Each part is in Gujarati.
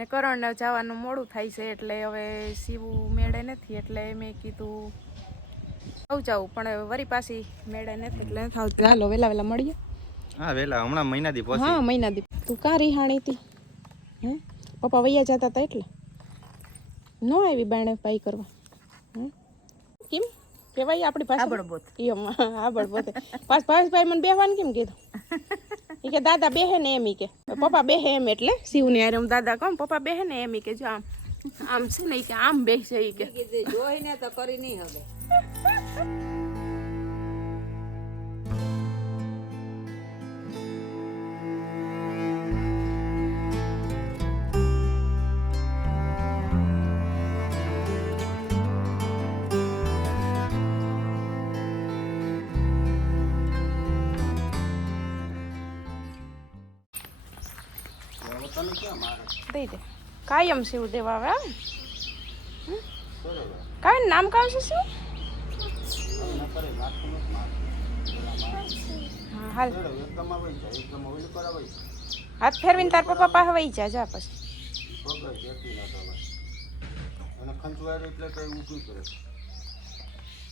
ને કરણને જવાનું મોડું થાય છે એટલે હવે સીવું મેળે નથી એટલે મેં કીધું આવું જાવું પણ વરી પાછી મેળે નથી. એટલે નથી આવતું હાલો વેલા વેલા મળીએ. હા વેલા હમણાં મહિના દી હા મહિના દી. તું કા રિહાણી હતી? હે? પપ્પા વૈયા જતા હતા એટલે? ન આવી બાણે પાઈ કરવા. કેમ? કેવાય આપણી પાસે આબળબોત. એમ આબળ પાસ ભાઈ મને બેહવાનું કેમ કીધું? ઈ કે દાદા બેહે ને એમ કે. પપ્પા બેહે એમ એટલે શિવની હું દાદા કહું પપ્પા બેહે એમ કે જો આમ આમ છે ને કે આમ બેસે ઈ કે. જોઈને તો કરી નહીં હવે. દઈ દે કાયમ શિવ દેવા આવે હા? હમ? કાંઈ નામ કામ છે શિવ હા હાલ હાથ ફેરવીને તાર પપ્પા પાસે વહી જા જા પછી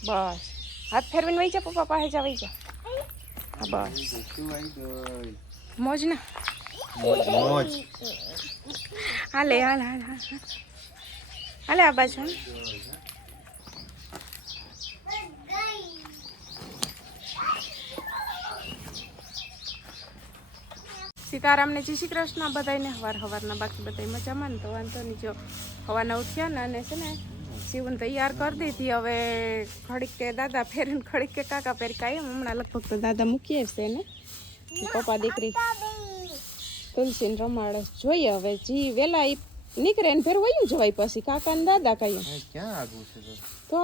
બસ હાથ ફેરવીને વહી જા પપ્પા પાસે જા વહી જા હા બસ મોજ ના મોજ. હાલે, હાલ હાલ હાલ. હાલ. આ બાજુ. ને સીતારામને જય શ્રી કૃષ્ણ. બધાને હવાર હવારના બાકી બધા મજામાં ને તો વાંધો નહીં. જો હવાના ઉઠ્યા ને અને છે ને શિવન તૈયાર કરી દીધી. હવે ખડીક કે દાદા ફેરીને ખડીક કે કાકા ફેરી કાયમ હમણાં લગભગ તો દાદા મૂકીએ છે ને પપ્પા દીકરી તુલસીને રમાડે જોઈએ હવે જી વેલા ઈ નીકળે ને ફેર વયું જવાય પછી કાકા ને દાદા કહીએ ક્યાં આગું છે તો?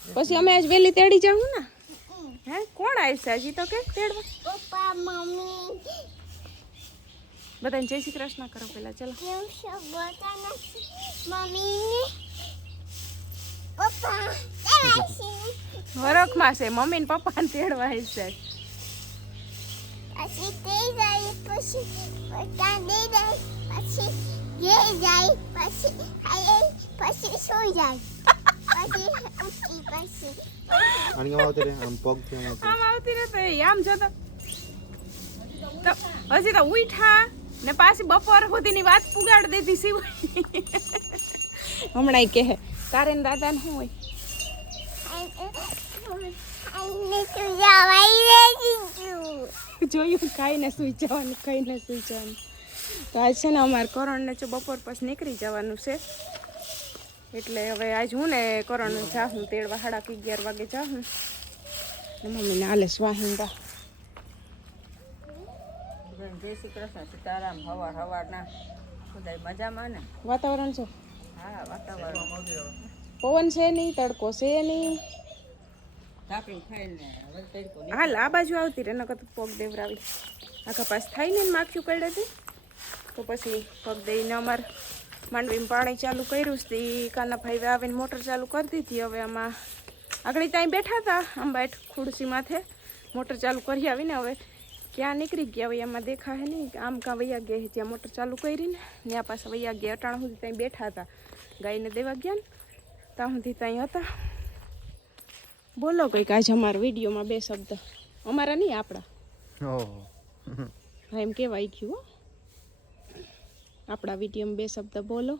પછી અમે આજ વેલી તેડી જાવ ને? હે કોણ આવશે હજી તો કે તેડવા? પપ્પા મમ્મી. બધાને જય શ્રી કૃષ્ણ કરો પેલા ચલો. મમ્મી. વરખમાં છે? મમ્મી ને પપ્પા ને તેડવા આવશે પછી તે જાય પછી પપ્પા દે જાય પછી ઘે જાય પછી ખાઈ પછી સુઈ જાય. પછી ઉઠી પછી આની કેમ આવતી રે આમ પગથી આમ આવતી. આમ આવતી આમ જતો તો. હજી તો ઉઠા ને પાછી બપોર સુધીની વાત પુગાડ દીધી શિવ હમણાં કહે તારે ને દાદા ને શું હોય આઈને તું જવાઈ રે જીજુ જોયું? ખાઈને સુઈ જવાનું ખાઈને સુઈ જવાનું. તો આજ છે ને અમારે કરણને જો બપોર પછી નીકળી જવાનું છે. એટલે હવે આજ હું ને કરણ જાઉં તેડવા સાડા અગિયાર વાગે જાઉં ને મમ્મીને હાલે સ્વાહિંદા જય શ્રી કૃષ્ણ સીતારામ હવાર હવારના. બધા મજામાં ને? વાતાવરણ છે? હા વાતાવરણ. પવન છે નહીં તડકો છે નહીં ઢાંકણી ખાઈને હવે તડકો નીકળે. હાલ, આ બાજુ આવતી રે નકર પગ દેવરાવી. આખા પાસ થાય ને માખ્યું હતી? તો પછી પગ દઈને અમારે માંડવીમાં પાણી ચાલુ કર્યું છે. એ કાના ભાઈ આવીને મોટર ચાલુ કરી દીધી. હવે આમાં આગળ ત્યાં બેઠા હતા અંબાટ ખુરશી માથે મોટર ચાલુ કરી આવીને હવે ક્યાં નીકળી ગયા હવે એમાં દેખાય નહીં. આમ કાં વૈયા ગયા જ્યાં મોટર ચાલુ કરીને, ત્યાં પાસે વૈયા ગયા. અટાણા સુધી ત્યાં બેઠા હતા. ગાયને દેવા ગયા ને, ત્યાં સુધી ત્યાં હતા. બોલો કંઈક આજે અમારા વિડીયોમાં બે શબ્દ. અમારા નહીં આપણા. હા એમ કહેવાય ગયું હો. આપણા વિડીયોમાં બે શબ્દ બોલો.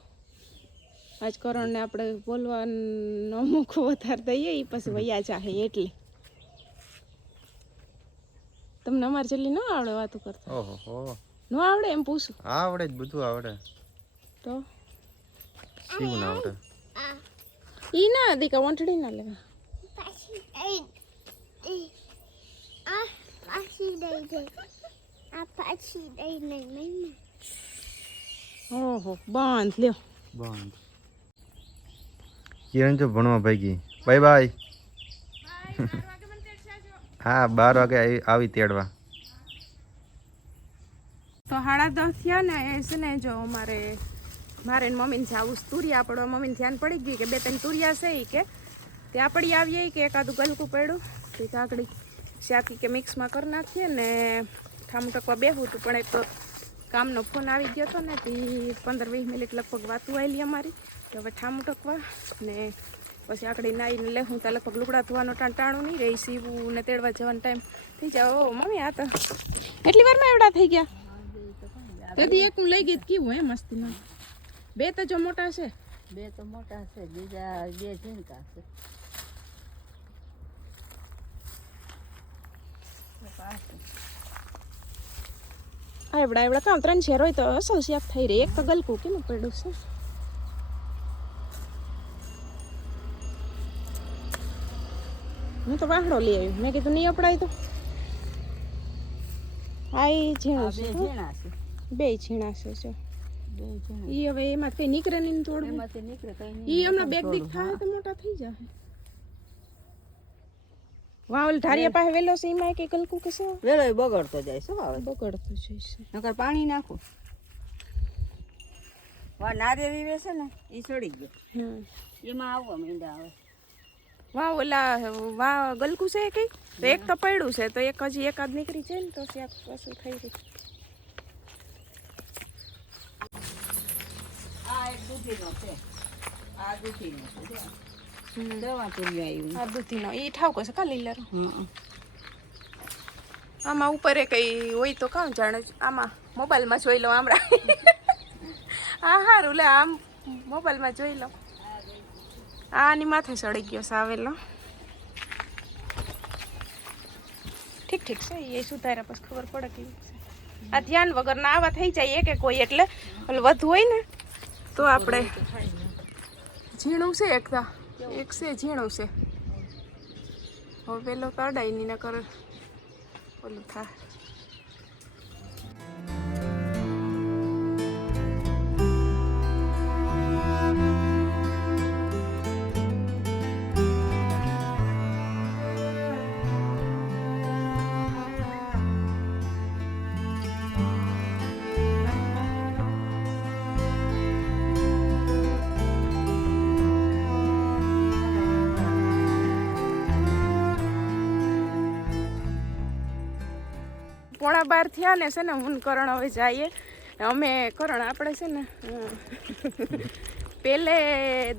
આજ કરણને આપણે બોલવાનો અમુક વધારે દઈએ એ પછી વૈયા ચાહે એટલે. તમને અમારે જલ્દી ન આવડે વાતો કરતા? ઓહો ન આવડે એમ પૂછું? આવડે જ બધું આવડે. તો? શું ના આવડે. ઈ ના દીકા વંટડી ના લેવા. આ પાછી દઈ દઈ આ પાછી દઈ નહીં મમ્મી ઓહો બંધ લ્યો. બંધ. કિરણ જો ભણવા ભાગી. Bye bye. હા બાર વાગે આવી- આવી તેડવા. તો સાડા દસ થયા ને એ છે ને જો અમારે મારે ને મમ્મીને જાવું તુરિયા પડવા. મમ્મીને ધ્યાન પડી ગયું કે બે ત્રણ તુરિયા છે એ કે ત્યાં પડી આવીએ કે એકાદું ગલકું પડ્યું. તો કાકડી શાકી કે મિક્સમાં કરી નાખીએ ને ઠામું ટકવા બેહું હતું પણ એક તો કામનો ફોન આવી ગયો હતો ને તે પંદર વીસ મિનિટ લગભગ વાતું આવેલી અમારી. તો હવે ઠામું ટકવા ને પછી આકડી નાઈને લે હું ત્યાં લગભગ લુગડા ધોવાનો ટાણ ટાણું નહીં રહી સીવું ને તેડવા જવાનો ટાઈમ થઈ જાય. ઓ મમ્મી આ તો એટલી વારમાં એવડા થઈ ગયા? તેથી એક હું લઈ ગઈ કેવું હે મસ્તીમાં? બે તો જો મોટા છે. બે તો મોટા છે બીજા બે ઝીણકા છે. આવડા આવડા કામ ત્રણ શેર હોય તો અસલ શાક થઈ રહી. એક તો ગલકું કેનું પડ્યું છે? હું તો વાહડો લઈ આવી મેં કીધું નહીં અપડાય તો. હા એ ઝીણા છે બે ઝીણા છે જો. ઈ હવે એમાં કઈ નીકળે નહીં તોડવું. એમાંથી નીકળે કઈ ઈ હમણાં બેગ દીક થાય તો મોટા થઈ જાય વાહ ઓલ ધારિયા પાસે વેલો છે એમાં કે કલકું કે શું? વેલો બગડતો જાય શું આવે જાય છે. નકર પાણી નાખું. વા નારિયેળી વેસે ને એ સડી ગયો. હમ. એમાં આવવા મીંડા આવે વાવ ઓલા વાવ ગલકું છે કઈ? તો એક તો પડ્યું છે તો એક હજી એકાદ નીકળી છે ને તો શાક કશું થઈ ગયું. આ એક દૂધીનો છે. આ દૂધીનો છે. દવા પૂરી આવ્યું આ દૂધીનો એ ઠાવકો છે કા લીલર. આમાં ઉપર કઈ હોય તો કામ જાણે આમાં મોબાઈલમાં જોઈ લઉં હમણાં હા હારું લે આમ મોબાઈલમાં જોઈ આ આની માથે સડી ગયો સાવેલો. ઠીક ઠીક છે એ સુધાર્યા પછી ખબર પડે કે આ ધ્યાન વગરના આવા થઈ જાય કે કોઈ એટલે વધુ હોય ને તો આપણે ઝીણું છે એકદા એક છે ઝીણું છે. હવે પેલો તડાઈ ની નકર ઓલું થાય. પોણા બાર થયા ને છે ને હું કરણ હવે જઈએ. અમે કરણ આપણે છે ને પેલે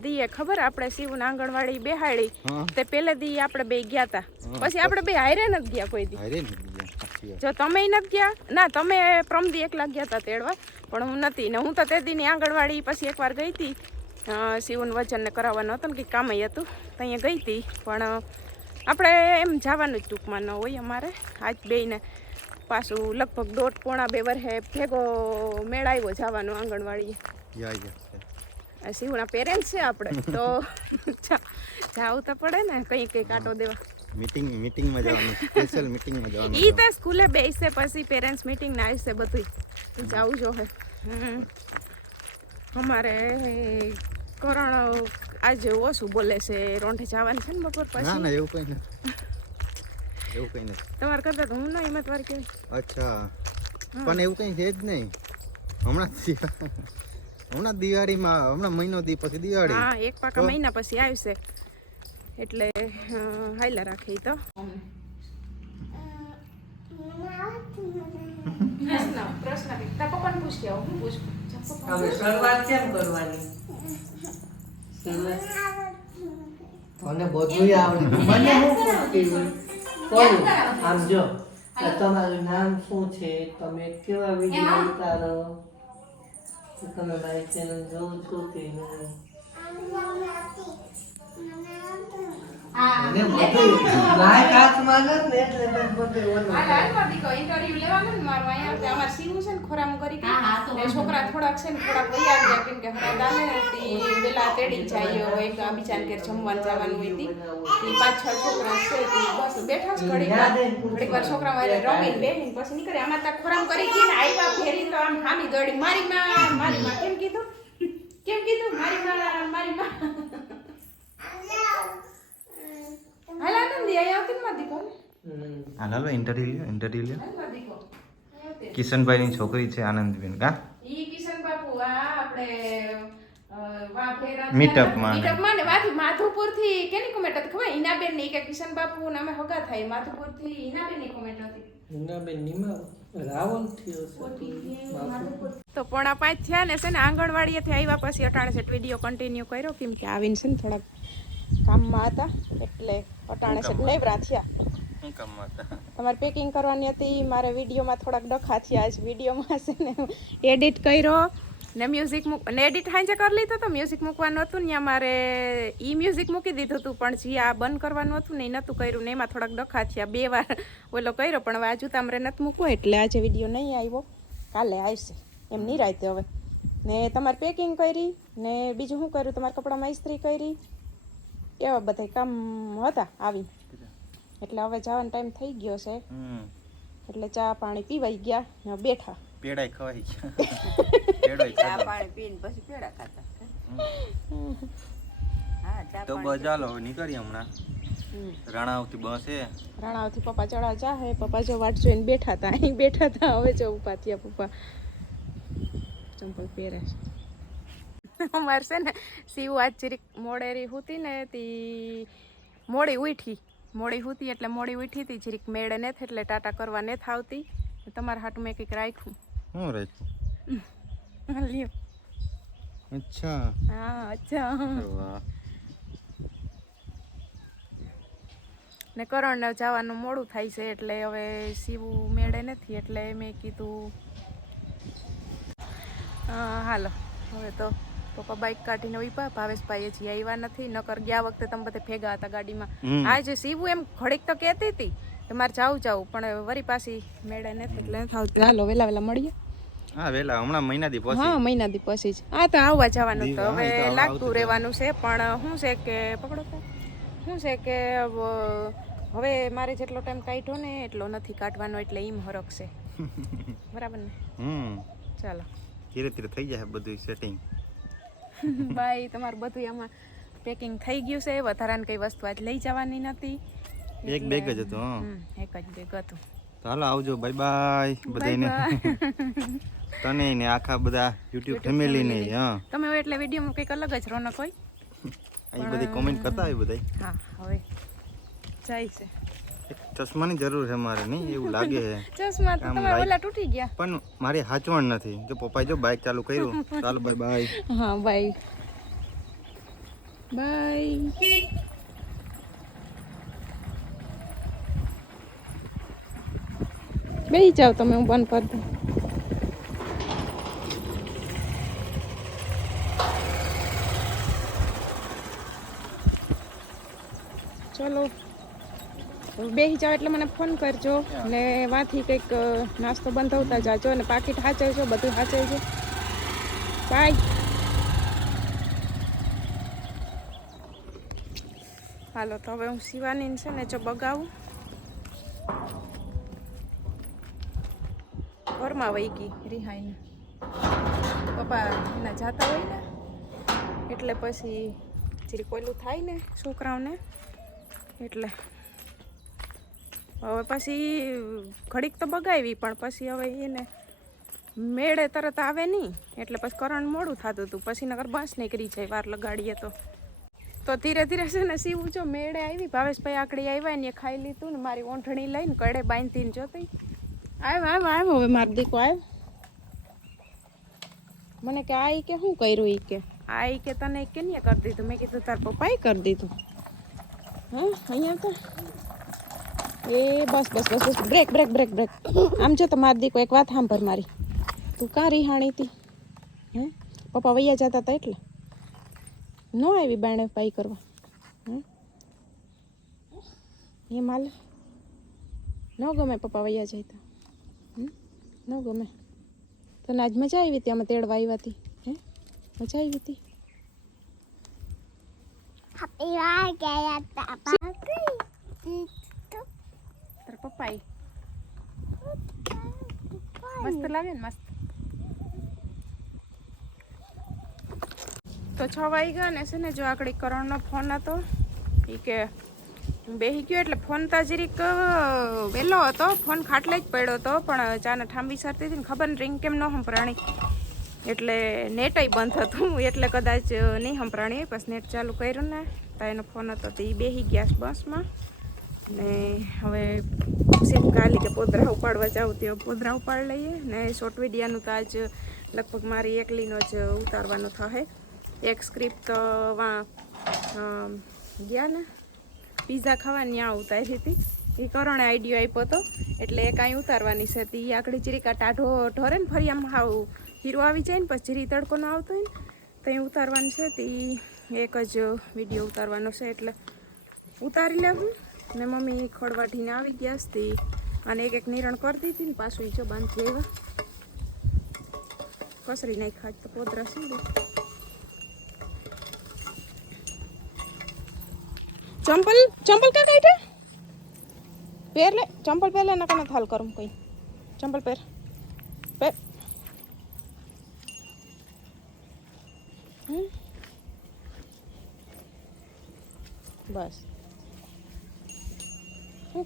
દીએ ખબર આપણે શિવને આંગણવાડી બેહાડી? તે પેલે દી આપણે બે ગયા તા. પછી આપણે બે હારે નથી ગયા કોઈ દી. જો તમે નથી ગયા? ના તમે પ્રમદી એકલા ગયા હતા તેડવા પણ હું નથી. ને હું તો તે દીની આંગણવાડી પછી એકવાર ગઈ હતી શિવન વજનને કરાવવાનું હતું ને કંઈક કામ હતું તો અહીંયા ગઈ હતી પણ આપણે એમ જવાનું જ ટૂંકમાં ન હોય અમારે. આજ બેયને પાછું લગભગ દોઢ પોણા બે વર્ષે ભેગો મેળાવ્યો જવાનો આંગણવાડીએ. સિંહણા પેરેન્ટ્સ છે આપણે તો જા- જાવું તો પડે ને કંઈ કંઈ કાંટો દેવા. મીટિંગ મીટિંગમાં જવાનું સ્પેશિયલ મીટિંગમાં જવાનું ઈ તો સ્કૂલે બેસે પછી પેરેન્ટ્સ મીટિંગ ના આવશે બધું તો જાવું જોહે હમ. અમારે કરણ આજે ઓછું બોલે છે રોંઢે જવાનું છે ને બપોર ના પછી? ના એવું કઈ નથી. એવું કઈ નથી તમારે કરતા તો હું ના હિંમત વાર કે અચ્છા. પણ એવું કઈ છે જ નહીં. હમણાં હમણાં દિવાળીમાં હમણાં મહિનો દી પછી દિવાળી. હા એક પાકા મહિના પછી આવશે. એટલે હાઈલા રાખે તો. પ્રશ્ન પપ્પાને પૂછ કે હું પૂછું? હવે શરૂઆત કેમ કરવાની. તને બધું આવડે. મને પૂછતી હોય? કહું આમ જો. તમારું નામ શું છે? તમે કેવા વીડિયો ઉતારો તમે મારી ચેનલ જોઉં છો કે નહીં? મને મોટો લાયક હાથમાં નથી ને એટલે બસ બધે ઓલું આ લાલમાં દીકો ઇન્ટરવ્યુ લેવાનું ને મારું અહીંયા. તે અમાર સીવું છે ને ખોરામ કરી કે ને છોકરા થોડાક છે ને થોડાક આવી ગયા કેમ કે હરા દાલે તી પેલા તેડી જાય એક આ બિચાર ઘેર જમવાનું જવાનું હોય તી. તી પાંચ છ છોકરા છે તી બસ બેઠા જ ઘડી ઘડી વાર છોકરા મારે રમીને બેહીને પછી નીકળે આમાં તા ખોરામ કરી કે ને આવ્યા ફેરી તો આમ હામી દોડી. મારી માં મારી માં કેમ કીધું? કેમ કીધું? મારી માં મારી માં. હાલ ઇન્ટરવ્યુ લ્યો ઇન્ટરવ્યુ લ્યો કિશનભાઈની છોકરી છે આનંદબેન કા ઈ કિશન બાપુ આ આપણે અ, ને. મીટઅપમાં ને વાથી માધુપુરથી કેની કોમેન્ટ હતી ખબર હિનાબેનની કે કિશન બાપુ ને અમે હગા થાય માધુપુરથી ની કોમેન્ટ હતી હિનાબેન નીમા રાવણ થયો છે બાપુ. તો પોણા પાંચ થયા ને છે ને આંગણવાડીએથી આવ્યા પછી અટાણે વીડિયો કન્ટિન્યુ કર્યો કેમ કે આવીને છે ને થોડાક કામમાં હતા એટલે અટાણે છે લેવરા થયા. તમારે પેકિંગ કરવાની હતી મારે વિડીયોમાં થોડાક ડખા થયા આજ વિડીયોમાં છે ને એડિટ કર્યો ને મ્યુઝિક મૂક ને એડિટ હાંજે કરી લીધો તો મ્યુઝિક મૂકવાનું હતું ને મારે ઈ મ્યુઝિક મૂકી દીધું હતું પણ જે આ બંધ કરવાનું હતું ને એ નહોતું કર્યું ને એમાં થોડાક ડખા થયા બે વાર ઓલો કર્યો પણ આજુ તામરે નથી મૂકવો એટલે આજે વીડિયો નહીં આવ્યો. કાલે આવશે એમ નહીં રાતે હવે. ને તમારે પેકિંગ કરી ને બીજું શું કર્યું? તમારા કપડામાં ઇસ્ત્રી કરી? એવા બધા કામ હતા આવી. એટલે હવે જવાનો ટાઈમ થઈ ગયો છે. એટલે ચા પાણી પીવાઈ ગયા ને બેઠા. પેડાય ખવાઈ ગયા. પેડોય ચા પાણી પીને પછી પેડા ખાતા હા ચા તો બસ નીકળી હમણાં. હમ. બસ છે રાણાવથી પપ્પા ચડા જા હે પપ્પા જો વાટ જોઈને બેઠા હતા. અહીં બેઠા હતા હવે જો ઊભા થયા પપ્પા. ચંપલ પહેરે છે. અમારે છે ને શિવ આજ જરીક મોડેરી હતી ને તી મોડી ઉઠી મોડી હતી એટલે મોડી ઉઠી હતી જરીક મેળે ને એટલે ટાટા કરવા ને થાવતી તમારા હાટું મેં કંઈક રાખ્યું. હું રાખ્યું? લ્યો. અચ્છા. હા અચ્છા. ને કરણને જવાનું મોડું થાય છે એટલે હવે સીવું મેળે નથી એટલે મેં કીધું હાલો હવે તો પપ્પા બાઇક કાઢીને ઊભા ભાવેશભાઈ હજી આવ્યા નથી નકર ગયા વખતે તમે બધે ભેગા હતા ગાડીમાં. આજે સીવું એમ ઘડીક તો કહેતી હતી કે મારે જાવું જાવું પણ વરી પાછી મેળે નથી. એટલે નથી ચાલો હાલો વેલા વેલા મળીએ. હા વેલા હમણાં મહિનાથી પછી. હા મહિના દી પછી જ. હા તો આવવા જવાનું તો દી- હવે લાગતું રહેવાનું. છે પણ શું છે કે પકડો તો. શું છે કે હવે મારે જેટલો ટાઈમ કાઢ્યો ને એટલો નથી કાઢવાનો એટલે ઈમ હરક છે બરાબર ને? હમ. ચાલો. ધીરે ધીરે થઈ જાય બધું સેટિંગ બાય તમારું બધું એમાં પેકિંગ થઈ ગયું છે. વધારાની કઈ વસ્તુ આજ લઈ જવાની નથી. એક બેગ જ હતું એક જ બેગ હતું. ચાલો આવજો. બાય બાય બધાને તને ને આખા બધા યુટ્યુબ ફેમિલી ને હા. તમે એટલે વિડીયોમાં કંઈક અલગ જ રોનક હોય. અહીં બધી કોમેન્ટ કરતા હોય બધા હા હવે જાય છે. ચશ્માની જરૂર છે મારે નહીં એવું લાગે છે. ચશ્મા તો તમારા ઓલા તૂટી ગયા. પણ મારી હાચવણ નથી. જો પપ્પા જો બાઇક ચાલુ કર્યું. ચાલો બાય બાય હા બાય બાય બેસી જાઓ તમે હું બંધ કરી દઉં. ચલો. બેસી જાવ એટલે મને ફોન કરજો. ને વાથી કંઈક નાસ્તો નાસ્તો બંધાવતા જાજો અને પાકીટ હાચવજો બધું હાચવજો. બાય હાલો તો હવે હું શિવાની છે ને જો બગાવું. ઘરમાં વહી ગઈ રિહાઈને. પપ્પા એના જાતા હોય ને એટલે પછી જે કોયલું થાય ને છોકરાઓને એટલે હવે પછી ઘડીક તો બગાવી પણ પછી હવે એને મેળે તરત આવે નહીં. એટલે પછી કરણ મોડું થતું હતું. પછી નગર બસ નીકળી જાય વાર લગાડીએ તો. તો ધીરે ધીરે છે ને સીવું જો મેળે આવી, ભાવેશભાઈ આકડી આવ્યા ને ખાઈ લીધું ને મારી ઓંઠણી લઈને કડે બાંધીને જોતી. આવ્યો આવ્યો આવ્યો હવે મારો દીકો આવ્યો મને કે આ કે શું કર્યું ઈ કે? આ કે તને કે નહીં કરી દીધું. મેં કીધું તાર પપ્પાએ કરી દીધું. હા, અહીંયા તો એ બસ બસ બસ બસ. બ્રેક બ્રેક બ્રેક બ્રેક આમ જો તો મારી દીકો એક વાત સાંભળ મારી. તું કાં રિહાણી હતી? હે? પપ્પા વૈયા જતા હતા એટલે? ન આવી બાણે પાઈ કરવા. હે? એ માલ. ન ગમે પપ્પા વૈયા જાય તો ન ગમે. તને આજ મજા આવી હતી? અમે તેડવા આવ્યા હતી હે? મજા આવી હતી? Happy birthday, Papa. તાર પપ્પા મસ્ત લાગે ને મસ્ત તો છ વાગ્યા ને છે ને જો આકડી કરણનો ફોન હતો એ કે બેસી ગયો એટલે ફોન તો જરીક વહેલો હતો ફોન ખાટલે જ પડ્યો હતો પણ ચાને ઠાંબી સરતી હતી ને ખબર ને રિંગ કેમ ન સંભળાણી. એટલે નેટય બંધ હતું એટલે કદાચ નહીં સંભળાણી પછી નેટ ચાલુ કર્યું ને તો એનો ફોન હતો તો એ બેસી ગયા બસમાં. ને હવે સીમ કાલી કે પોદરા ઉપાડવા જાઉં તે પોદરા ઉપાડ લઈએ ને શોર્ટ વિડીયાનું તો આજ લગભગ મારી એકલીનો જ ઉતારવાનો થશે એક સ્ક્રિપ્ટ વાં ગયા ને? પીઝા ખાવાની આ ઉતારી હતી. એ કરોણે આઈડિયો આપ્યો હતો એટલે એ કાંઈ ઉતારવાની છે. તે આકડી ચીરીકા ટાઢો ઢોરે ને ફરી આમ હાવ હીરો આવી જાય ને, પછી જીરી તડકોનો આવતો હોય ને, તો એ ઉતારવાનું છે. તે એક જ વીડિયો ઉતારવાનો છે, એટલે ઉતારી લેવું. ને મમ્મી ખોળવાટીને આવી ગયા હતી અને એક એક નિરણ કરતી હતી ને પાછું ઈચો બાંધી આવ્યા કસરી નહીં ખાત તો પોતરા સીધું ચંપલ ચંપલ કા કાઢે પહેર લે, ચંપલ પહેર લે ના કને થાલ કરું કઈ. ચંપલ પહેર. પહેર. બસ.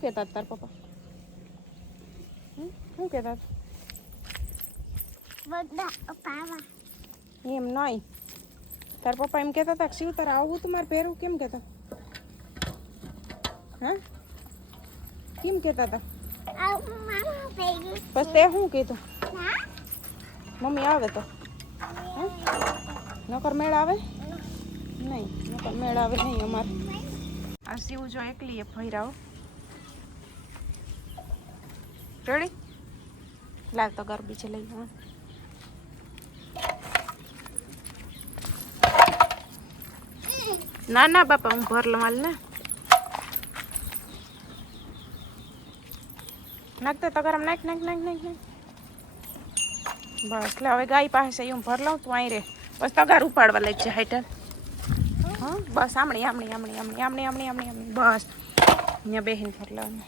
કહેતા હતા તાર પપ્પા હમ? શું કહેતા હતા? બધા પાવા એમ નહીં તાર પપ્પા એમ કહેતા હતા કે શિવ તારે આવું તું મારે પહેરવું કેમ કહેતા હા કેમ કહેતા હતા આ મામા પેગી બસ તે શું કીધું ના મમ્મી આવે તો હે? નકર મેળ આવે નહીં નકર મેળ આવે નહીં અમારે આ શિવ જો એકલી એ ભૈરાઓ રેડી લાવ તો ગરબી છે, લઈ હા ના ના, બાપા, હું ભર લમાલ ને. નાખતે તો ગરમ, નાખ નાખ નાખ નાખ નાખ. બસ, લે, હવે ગાય પાસે હું ભર લઉં, તું અહીં રે. બસ, તગાર ઉપાડવા લઈ છે હાઈટલ હા? બસ આમણી આમણી આમણી આમણી આમણી આમણી આમણી આમણી. બસ, અહીંયા બેહીને ભર લેવાનું.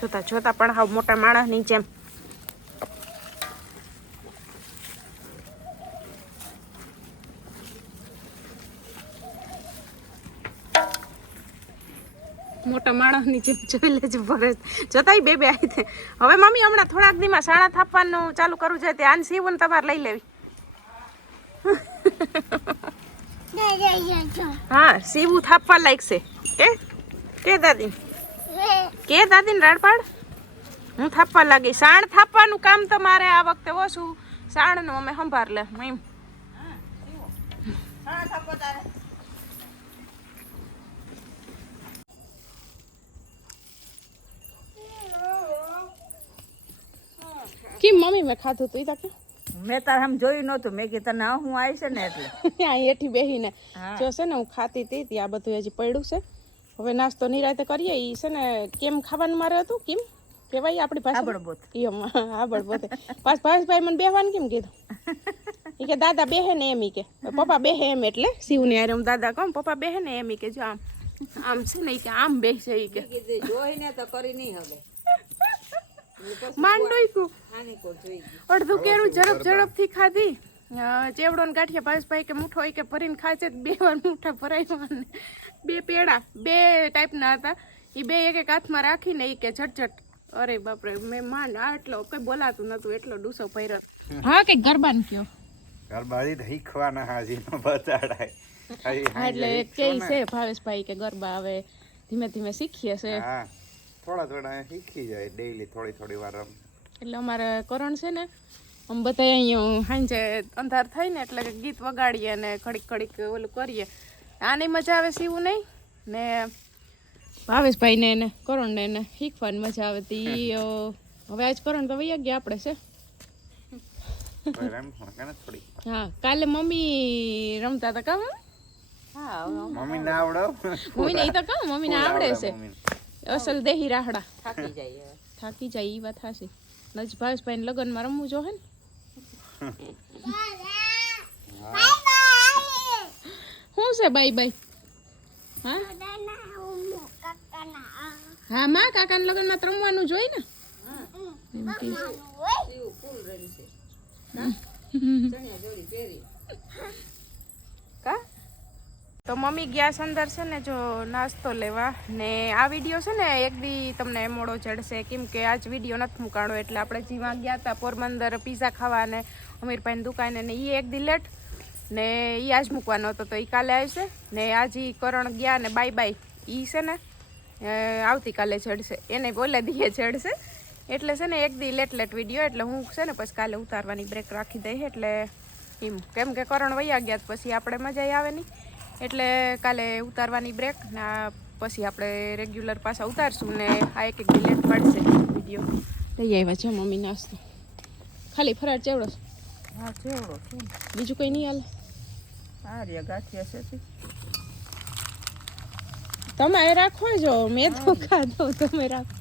જોતા જોતા પણ હાવ મોટા માણસની જેમ. મોટા માણસની જેમ જોઈ લેજો ભરે જતાય બે બે આવી હવે મમ્મી હમણાં થોડાક દીમાં સાણા થાપવાનું ચાલુ કરવું છે ત્યાં આન સીવું તમારે લઈ લેવી. હા સીવું થાપવા લાગશે. કે કે દાદી? કે દાદીને રાડપાડ હું થાપવા લાગી. સાણ થાપવાનું કામ તો મારે આ વખતે ઓછું સાણનું અમે સંભાર લે એમ. હા થાપો તારે કેમ મમ્મી મેં ખાધું તું ઈ તકે મેં તારે આમ જોયું નહોતું. મેં કીધું ના હું આવી છે ને એટલે. અહીં હેઠી બેહીને. હા. જો છે ને હું ખાતી હતી ત્યાં આ બધું હજી પડ્યું છે. હવે નાસ્તો નિરાતે કરીએ ઈ છે ને કેમ ખાવાનું મારે હતું? કેમ? કહેવાય આપણી પાસે આબળબોત. એમ આબળ બોતે. પાછ ભાવેશભાઈ મને બેહવાનું કેમ કીધું? ઈ કે દાદા બેહે ને એમ ઈ કે. પપ્પા બેહે એમ એટલે શિવને યાર હું દાદા કહું પપ્પા બેહે ને એમ ઈ કે જો આમ આમ છે ને ઈ કે આમ બેસે ઈ કે. જોઈને તો કરી નહીં હવે. માંડોઈ કુ આની કોર જોઈ ગઈ. અડધું કેળું ઝડપ ઝડપથી ખાધી. ચેવડો ને ગાંઠિયા ભાવેશભાઈ કે મૂઠો હોય કે ભરીને ખાચે બે વાર મૂઠા ભરાય બે પેડા બે ટાઈપના હતા. એ બે એક એક હાથમાં રાખીને એ કે ઝટઝટ. અરે બાપરે મેં માન આટલો કઈ બોલાતું નતું એટલો ડૂસો ભર્યો. હા કઈ ને કયો? ગરબાજી શીખવાના હાજી નો બતાડાય. એટલે કે છે ભાવેશભાઈ કે ગરબા આવે ધીમે ધીમે શીખીએ છે? થોડા થોડા શીખી જાય ડેઈલી થોડી થોડી વાર એટલે અમારે કરણ છે ને આમ બધા અહીંયા સાંજે અંધાર થાય ને એટલે ગીત વગાડીએ ને ઘડીક ઘડીક ઓલું કરીએ. આની મજા આવે સીવું નહીં? ને ભાવેશભાઈ ને એને કરણ ને એને શીખવાની મજા આવે તી હવે આજ કરણ તો વૈયા ગયા આપણે છે? તો રમ ને થોડી હા કાલે મમ્મી રમતા હતા કામ હા મમ્મી ના આવડો? મમ્મીને એ તો મમ્મી ને આવડે છે. અસલ દેહી રાહડા. થાકી જાય થાકી જાય એ વાત હાસી નજ ભાવેશભાઈ લગ્નમાં રમવું જો હે ને? શું છે બાય બાઈ? હા? હું, માં, કાકાના લગ્નમાં તો રમવાનું જોઈ ને? તો મમ્મી ગયા અંદર છે ને, જો નાસ્તો લેવા ને આ વીડિયો છે ને, એક દી તમને મોડો ચડશે. કેમ કે આજ વીડિયો નથી મુકાણો, એટલે આપણે જીવા ગયા હતા પોરબંદર પીઝા ખાવા ને અમીરભાઈની દુકાને ને એ એક દી લેટ ને એ આજ મૂકવાનો હતો તો એ કાલે આવશે. ને આજ ઈ કરણ ગયા ને બાય બાય. એ છે ને આવતીકાલે ચડશે એને બોલે દીએ ચડશે એટલે છે ને એક દી લેટ લેટ વીડિયો એટલે હું છે ને પછી કાલે ઉતારવાની બ્રેક રાખી દઈ એટલે એમ કેમ કે કરણ વૈયા ગયા તો પછી આપણે મજા આવે નહીં એટલે કાલે ઉતારવાની બ્રેક ને આ પછી આપણે રેગ્યુલર પાછા ઉતારશું ને આ એક એક દી લેટ પડશે વીડિયો. લઈ આવ્યા છે મમ્મી નાસ્તો. ખાલી ફરાળ ચેવડો હા ચેવડો બીજું કંઈ નહીં હાલે? આ રહ્યા ગાંઠિયા છે તે. તમે રાખો જો મેં તો ખાધો તમે રાખો